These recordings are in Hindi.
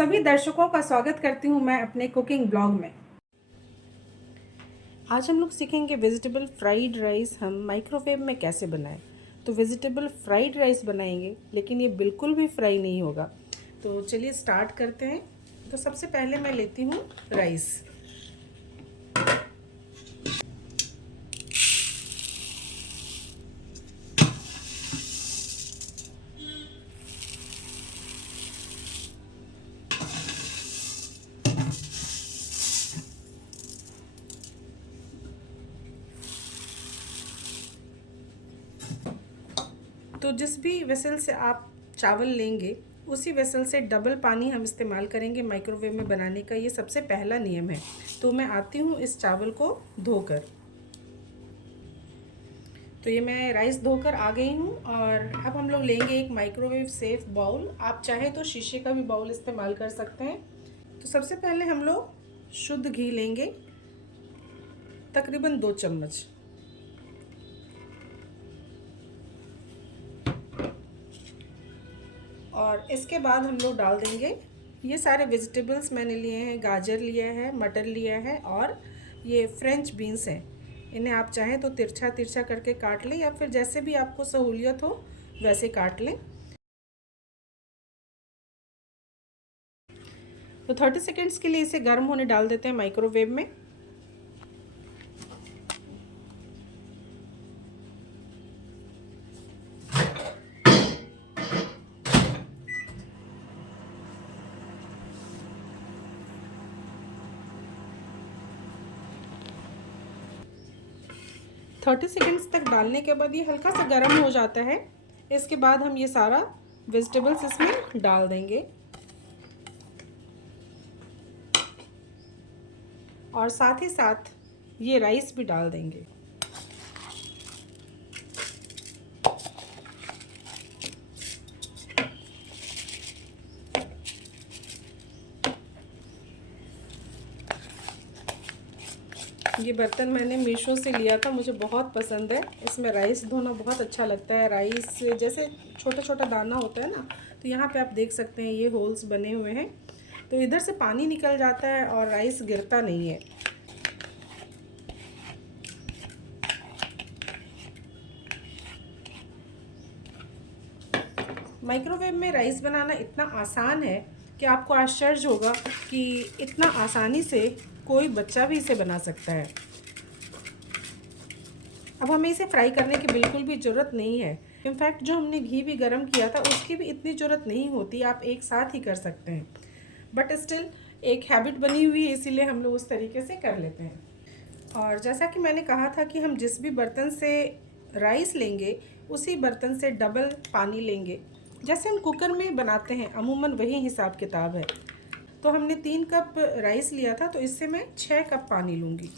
सभी दर्शकों का स्वागत करती हूं मैं अपने कुकिंग ब्लॉग में। आज हम लोग सीखेंगे वेजिटेबल फ्राइड राइस हम माइक्रोवेव में कैसे बनाएं। तो वेजिटेबल फ्राइड राइस बनाएंगे, लेकिन ये बिल्कुल भी फ्राई नहीं होगा। तो चलिए स्टार्ट करते हैं। तो सबसे पहले मैं लेती हूँ राइस। तो जिस भी वेसल से आप चावल लेंगे उसी वेसल से डबल पानी हम इस्तेमाल करेंगे माइक्रोवेव में बनाने का। ये सबसे पहला नियम है। तो मैं आती हूँ इस चावल को धोकर। तो ये मैं राइस धोकर आ गई हूँ और अब हम लोग लेंगे एक माइक्रोवेव सेफ बाउल। आप चाहे तो शीशे का भी बाउल इस्तेमाल कर सकते हैं। तो सबसे पहले हम लोग शुद्ध घी लेंगे, तकरीबन 2 चम्मच। और इसके बाद हम लोग डाल देंगे ये सारे वेजिटेबल्स मैंने लिए हैं। गाजर लिया है, मटर लिया है और ये फ्रेंच बीन्स हैं। इन्हें आप चाहें तो तिरछा तिरछा करके काट लें या फिर जैसे भी आपको सहूलियत हो वैसे काट लें। तो 30 सेकेंड्स के लिए इसे गर्म होने डाल देते हैं माइक्रोवेव में। थर्टी सेकेंड्स तक डालने के बाद ये हल्का सा गर्म हो जाता है। इसके बाद हम ये सारा वेजिटेबल्स इसमें डाल देंगे और साथ ही साथ ये राइस भी डाल देंगे। ये बर्तन मैंने मीशो से लिया था, मुझे बहुत पसंद है। इसमें राइस धोना बहुत अच्छा लगता है। राइस जैसे छोटा छोटा दाना होता है ना, तो यहाँ पे आप देख सकते हैं ये होल्स बने हुए हैं। तो इधर से पानी निकल जाता है और राइस गिरता नहीं है। माइक्रोवेव में राइस बनाना इतना आसान है कि आपको आश्चर्य होगा कि इतना आसानी से कोई बच्चा भी इसे बना सकता है। अब हमें इसे फ्राई करने की बिल्कुल भी ज़रूरत नहीं है। इनफैक्ट जो हमने घी भी गरम किया था उसकी भी इतनी ज़रूरत नहीं होती, आप एक साथ ही कर सकते हैं। बट स्टिल एक हैबिट बनी हुई है, इसीलिए हम लोग उस तरीके से कर लेते हैं। और जैसा कि मैंने कहा था कि हम जिस भी बर्तन से राइस लेंगे उसी बर्तन से डबल पानी लेंगे। जैसे हम कुकर में बनाते हैं अमूमन वही हिसाब किताब है। तो हमने 3 कप राइस लिया था, तो इससे मैं 6 कप पानी लूँगी।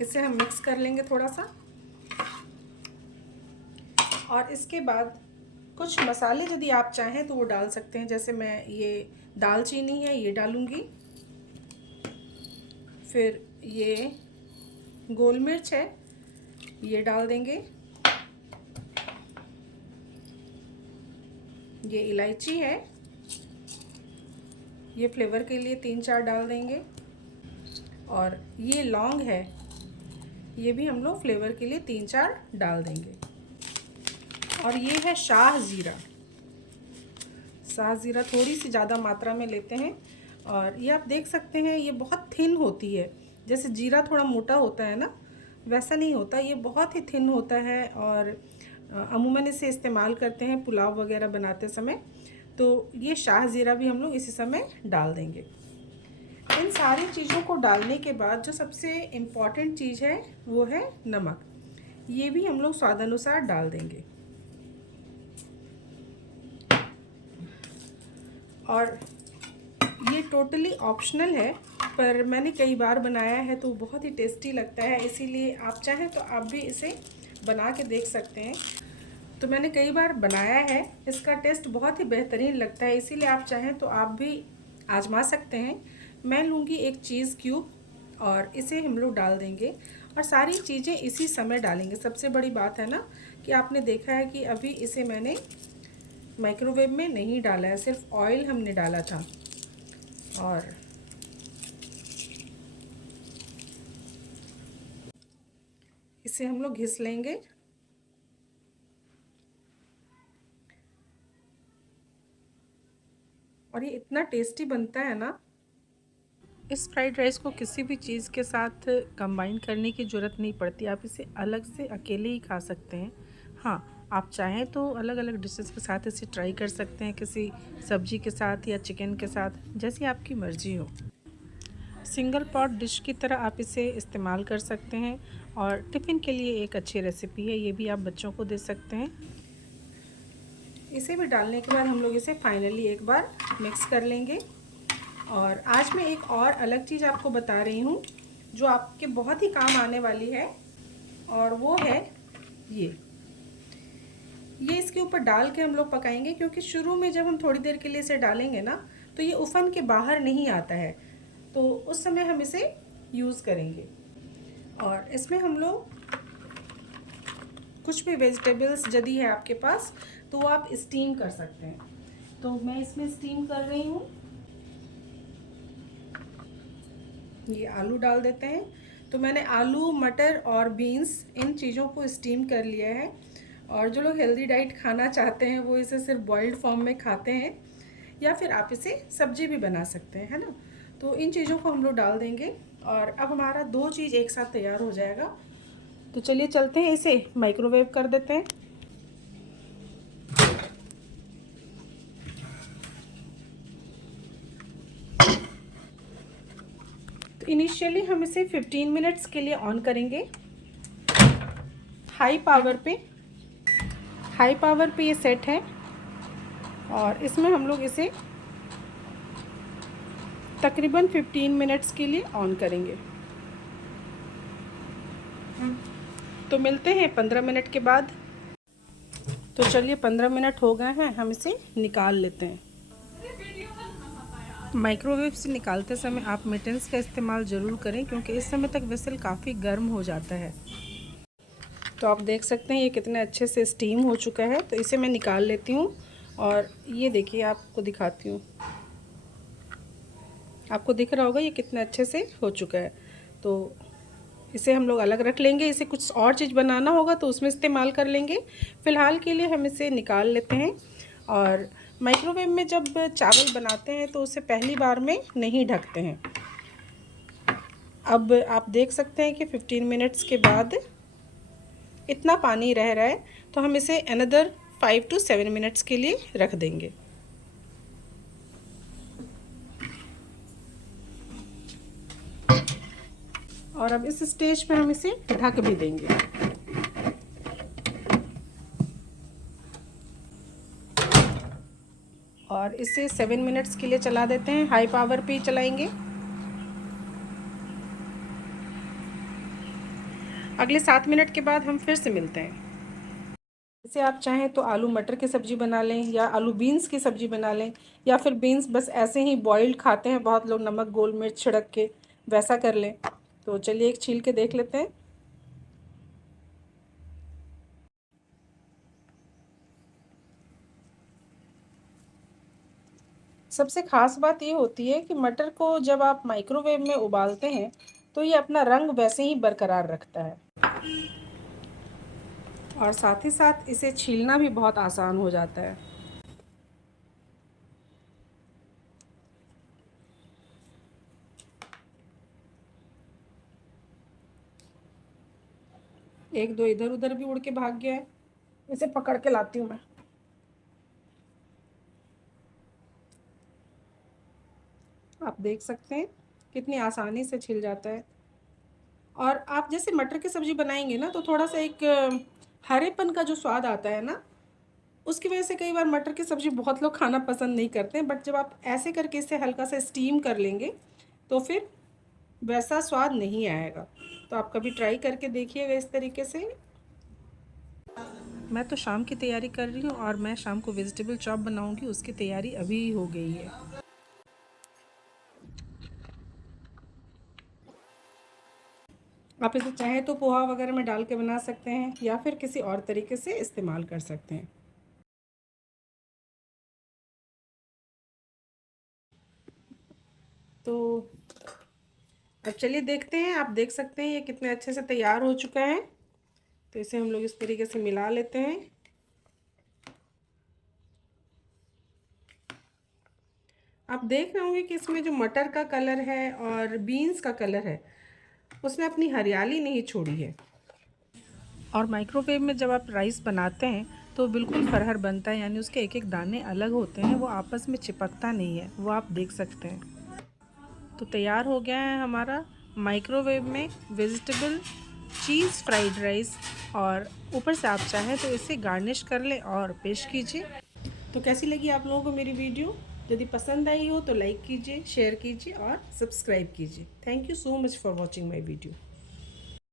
इसे हम मिक्स कर लेंगे थोड़ा सा। और इसके बाद कुछ मसाले यदि आप चाहें तो वो डाल सकते हैं। जैसे मैं ये दालचीनी है ये डालूँगी, फिर ये गोल मिर्च है ये डाल देंगे, ये इलायची है ये फ्लेवर के लिए 3-4 डाल देंगे, और ये लौंग है ये भी हम लोग फ्लेवर के लिए 3-4 डाल देंगे। और ये है शाह ज़ीरा। शाह ज़ीरा थोड़ी सी ज़्यादा मात्रा में लेते हैं। और ये आप देख सकते हैं ये बहुत थिन होती है। जैसे जीरा थोड़ा मोटा होता है ना, वैसा नहीं होता, ये बहुत ही थिन होता है। और अमूमन इसे इस्तेमाल करते हैं पुलाव वगैरह बनाते समय। तो ये शाह ज़ीरा भी हम लोग इसी समय डाल देंगे। इन सारी चीज़ों को डालने के बाद जो सबसे इम्पॉर्टेंट चीज़ है वो है नमक। ये भी हम लोग स्वादानुसार डाल देंगे। और ये टोटली ऑप्शनल है, पर मैंने कई बार बनाया है तो बहुत ही टेस्टी लगता है, इसीलिए आप चाहें तो आप भी इसे बना के देख सकते हैं। तो मैंने कई बार बनाया है, इसका टेस्ट बहुत ही बेहतरीन लगता है, इसीलिए आप चाहें तो आप भी आजमा सकते हैं। मैं लूँगी एक चीज़ क्यूब और इसे हम लोग डाल देंगे और सारी चीज़ें इसी समय डालेंगे। सबसे बड़ी बात है ना कि आपने देखा है कि अभी इसे मैंने माइक्रोवेव में नहीं डाला है, सिर्फ ऑयल हमने डाला था। और इसे हम लोग घिस लेंगे। और ये इतना टेस्टी बनता है ना, इस फ्राइड राइस को किसी भी चीज़ के साथ कंबाइन करने की ज़रूरत नहीं पड़ती, आप इसे अलग से अकेले ही खा सकते हैं। हाँ, आप चाहें तो अलग अलग डिशेस के साथ इसे ट्राई कर सकते हैं, किसी सब्जी के साथ या चिकन के साथ, जैसी आपकी मर्ज़ी हो। सिंगल पॉट डिश की तरह आप इसे इस्तेमाल कर सकते हैं और टिफ़िन के लिए एक अच्छी रेसिपी है, ये भी आप बच्चों को दे सकते हैं। इसे भी डालने के बाद हम लोग इसे फाइनली एक बार मिक्स कर लेंगे। और आज मैं एक और अलग चीज़ आपको बता रही हूँ जो आपके बहुत ही काम आने वाली है, और वो है ये इसके ऊपर डाल के हम लोग पकाएंगे, क्योंकि शुरू में जब हम थोड़ी देर के लिए इसे डालेंगे ना तो ये उफन के बाहर नहीं आता है, तो उस समय हम इसे यूज़ करेंगे। और इसमें हम लोग कुछ भी वेजिटेबल्स यदि है आपके पास तो वो आप स्टीम कर सकते हैं। तो मैं इसमें स्टीम कर रही हूँ, ये आलू डाल देते हैं। तो मैंने आलू, मटर और बीन्स इन चीज़ों को स्टीम कर लिया है। और जो लोग हेल्दी डाइट खाना चाहते हैं वो इसे सिर्फ बॉइल्ड फॉर्म में खाते हैं, या फिर आप इसे सब्जी भी बना सकते हैं, है ना। तो इन चीज़ों को हम लोग डाल देंगे और अब हमारा दो चीज़ एक साथ तैयार हो जाएगा। तो चलिए चलते हैं, इसे माइक्रोवेव कर देते हैं। तो इनिशियली हम इसे 15 मिनट्स के लिए ऑन करेंगे हाई पावर पे ये सेट है। और इसमें हम लोग इसे तकरीबन 15 मिनट्स के लिए ऑन करेंगे। तो मिलते हैं 15 मिनट के बाद। तो चलिए 15 मिनट हो गए हैं, हम इसे निकाल लेते हैं। माइक्रोवेव से निकालते समय आप मिटन्स का इस्तेमाल ज़रूर करें, क्योंकि इस समय तक वेसल काफ़ी गर्म हो जाता है। तो आप देख सकते हैं ये कितने अच्छे से स्टीम हो चुका है। तो इसे मैं निकाल लेती हूँ और ये देखिए आपको दिखाती हूँ, आपको दिख रहा होगा ये कितने अच्छे से हो चुका है। तो इसे हम लोग अलग रख लेंगे, इसे कुछ और चीज़ बनाना होगा तो उसमें इस्तेमाल कर लेंगे। फ़िलहाल के लिए हम इसे निकाल लेते हैं। और माइक्रोवेव में जब चावल बनाते हैं तो उसे पहली बार में नहीं ढकते हैं। अब आप देख सकते हैं कि 15 मिनट्स के बाद इतना पानी रह रहा है, तो हम इसे अनदर 5 to 7 मिनट्स के लिए रख देंगे। और अब इस स्टेज पे हम इसे ढक भी देंगे। और इसे 7 मिनट्स के लिए चला देते हैं, हाई पावर पे ही चलाएंगे। अगले 7 मिनट के बाद हम फिर से मिलते हैं। इसे आप चाहें तो आलू मटर की सब्ज़ी बना लें, या आलू बीन्स की सब्ज़ी बना लें, या फिर बीन्स बस ऐसे ही बॉइल्ड खाते हैं बहुत लोग, नमक गोल मिर्च छिड़क के, वैसा कर लें। तो चलिए एक छील के देख लेते हैं। सबसे ख़ास बात ये होती है कि मटर को जब आप माइक्रोवेव में उबालते हैं तो ये अपना रंग वैसे ही बरकरार रखता है, और साथ ही साथ इसे छीलना भी बहुत आसान हो जाता है। एक दो इधर उधर भी उड़ के भाग गया है, इसे पकड़ के लाती हूँ मैं। आप देख सकते हैं कितनी आसानी से छिल जाता है। और आप जैसे मटर की सब्ज़ी बनाएंगे ना तो थोड़ा सा एक हरेपन का जो स्वाद आता है ना, उसकी वजह से कई बार मटर की सब्ज़ी बहुत लोग खाना पसंद नहीं करते हैं, बट जब आप ऐसे करके इसे हल्का सा स्टीम कर लेंगे तो फिर वैसा स्वाद नहीं आएगा। तो आप कभी ट्राई करके देखिएगा इस तरीके से। मैं तो शाम की तैयारी कर रही हूँ और मैं शाम को वेजिटेबल चॉप बनाऊँगी, उसकी तैयारी अभी ही हो गई है। आप इसे चाहे तो पोहा वगैरह में डाल के बना सकते हैं या फिर किसी और तरीके से इस्तेमाल कर सकते हैं। तो अब चलिए देखते हैं। आप देख सकते हैं ये कितने अच्छे से तैयार हो चुका है। तो इसे हम लोग इस तरीके से मिला लेते हैं। आप देख रहे होंगे कि इसमें जो मटर का कलर है और बीन्स का कलर है उसने अपनी हरियाली नहीं छोड़ी है। और माइक्रोवेव में जब आप राइस बनाते हैं तो बिल्कुल फरहर बनता है, यानी उसके एक एक दाने अलग होते हैं, वो आपस में चिपकता नहीं है, वो आप देख सकते हैं। तो तैयार हो गया है हमारा माइक्रोवेव में वेजिटेबल चीज़ फ्राइड राइस। और ऊपर से आप चाहें तो इसे गार्निश कर लें और पेश कीजिए। तो कैसी लगी आप लोगों को मेरी वीडियो? यदि पसंद आई हो तो लाइक कीजिए, शेयर कीजिए और सब्सक्राइब कीजिए। Thank you so much for watching my video.